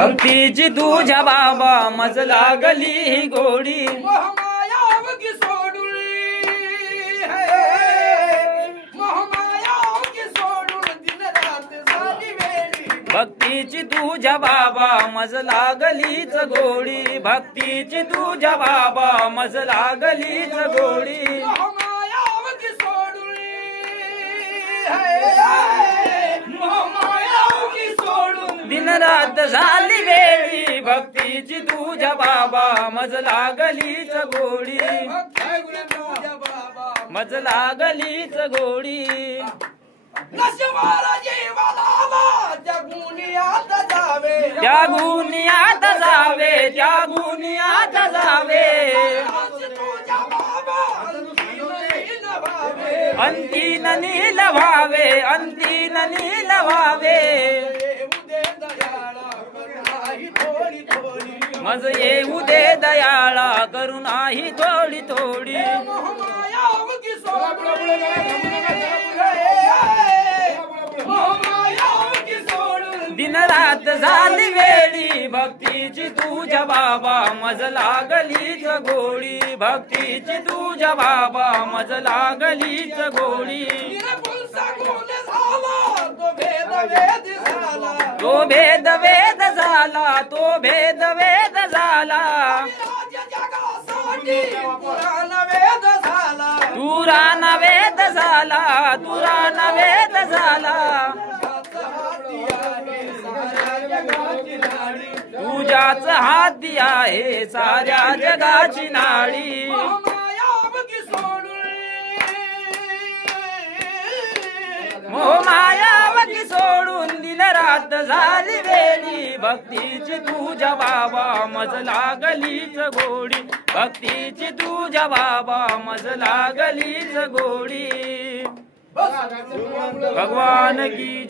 भक्तीची तुझ्या बाबा मज लागली ही गोडी मोहमायावगी सोडुळी मोहमायावगी सोडून दिन रात झाली वेळी भक्तीची तुझ्या बाबा मज लागलीच गोडी भक्तीची तुझ्या बाबा मज लागलीच गोडी मोहमायावगी सोडुळी मोहमायावगी सोडून दिन रात झाली वेळी भक्तीची तुझ्या बाबा मज लागलीच गोडी तुझ्या बाबा मज लागलीच गोडी नशवारा जीवाला जगुनियात जावे त्या गुनियात जावे त्या गुनियात जावे तुझ्या बाबा अंतीन भावे अंतीन नील व्हावे अंतीन नील व्हावे उदे दयाळा करुणाही थोडी थोडी मज येऊ दे दयाळा करुणाही थोडी थोडी मोहमायावगी मोहमायावगी सोडून दिन रात झाली वेळी भक्तीची तुझ्या बाबा मज लागलीच गोडी भक्तीची तुझ्या बाबा मज लागलीच गोडी निरपुलसा कोण झाला तो भेद वेद झाला तो भेद वेद झाला तो भेद वेद झाला राज्य जगासाठी पुराण वेद झाला तुरान वेद झाला तुरान वेद झाला तुझ्याच हाती आहे साऱ्या जगाची नाडी मोहमायावगी सोडून मोह मायावती सोडून दिन रात झाली वेळी भक्तीची तुझ्या बाबा मज लागलीच गोडी भक्तीची तुझ्या बाबा मज लागलीच गोडी भगवान की